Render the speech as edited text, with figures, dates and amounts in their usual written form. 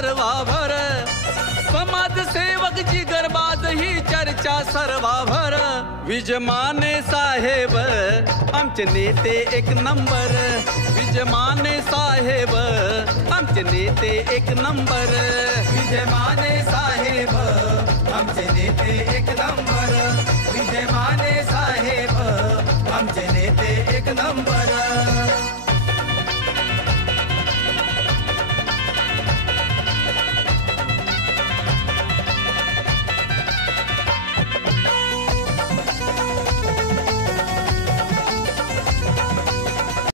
सर्वाभर, समाजसेवक जिगरबाज ही चर्चा सर्वाभर. विजमाने साहेब आमचे नेते एक नंबर, विजमाने साहेब आमचे नेते एक नंबर. विजयमाने साहेब आमचे नेते एक नंबर, विजयमाने साहेब आमचे नेते एक नंबर.